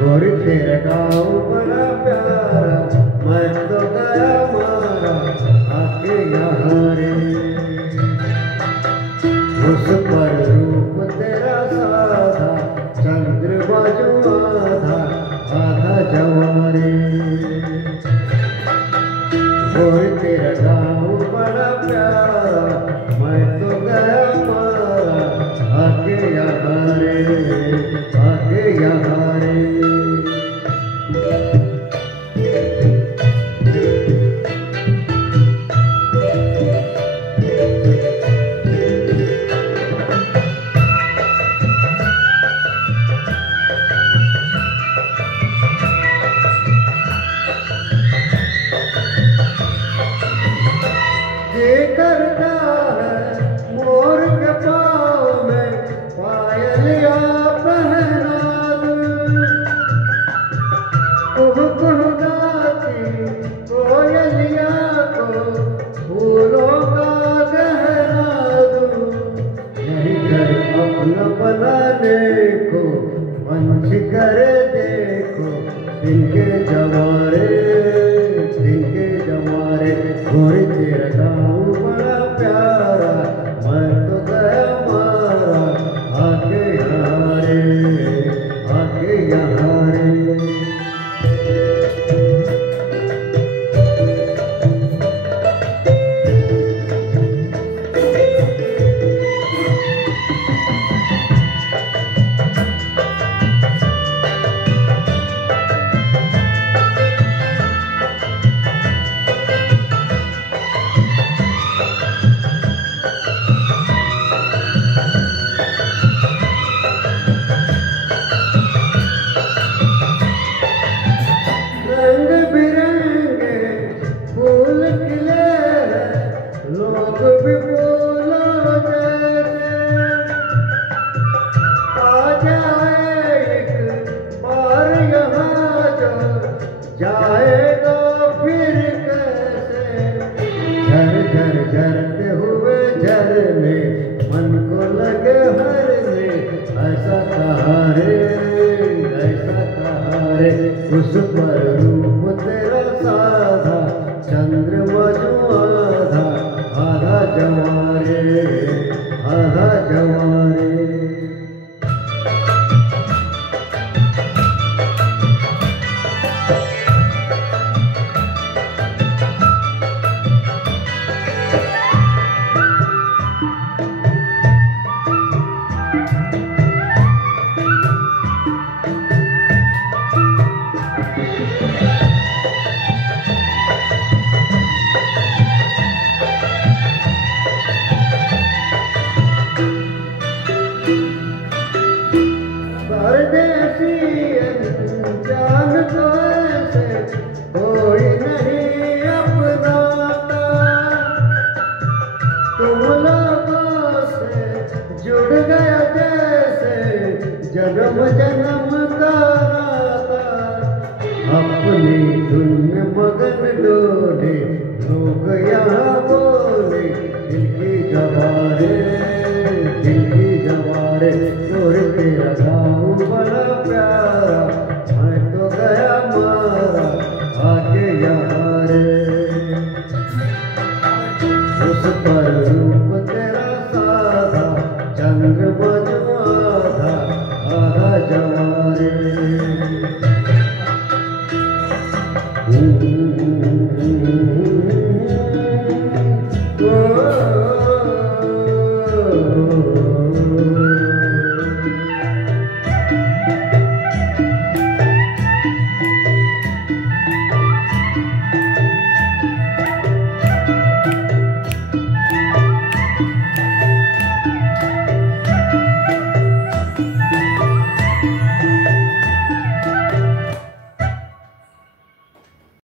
गोरी तेरा गाँव बड़ा प्यारा, मैं तो गया मारा आके यहाँ रे। उस पर रूप तेरा साधा, चंद्रमा जो आधा आधा जवारे। गोरी तेरा गाँव बड़ा प्यारा, मैं तो गया मारा आके यहाँ रे, आके यहाँ रे। करता है मोर के पाँव में पायलिया पहना दूं, कुह गाती कोयलिया को फूलों का गहरा दूं। यही घर अपना बनाने को मंच कर देखो, दिनके जवारे दिनके जवारे। गोरी तेरा गाँव बड़ा प्यारा, मैं तो गया मारा आके यहाँ रे, आके यहाँ रे। रंग बिरंगे फूल खिले हैं, लोग भी फूलों जैसे। आ जाए एक बार यहाँ जो जाएगा फिर कैसे। झर झर झरते हुए झरने मन को लगे हरने, ऐसा कहा रे, ऐसा कहा रे। उस पर रूप तेरा साधा, चंद्रमा जो आधा आधा जवारे, आधा जवारे। परदेसी जान तो ऐसे कोई नहीं अपनाता, तुम लोगों से जुड़ गया जैसे जन्म जन्म का नाता। अपनी धुन में मगन डोले लोग यहाँ बोले, दिल की जवारे दिल की जवारे। गोरी तेरा गाँव बड़ा प्यारा, मैं तो गया मारा आके यहाँ रे। उस पर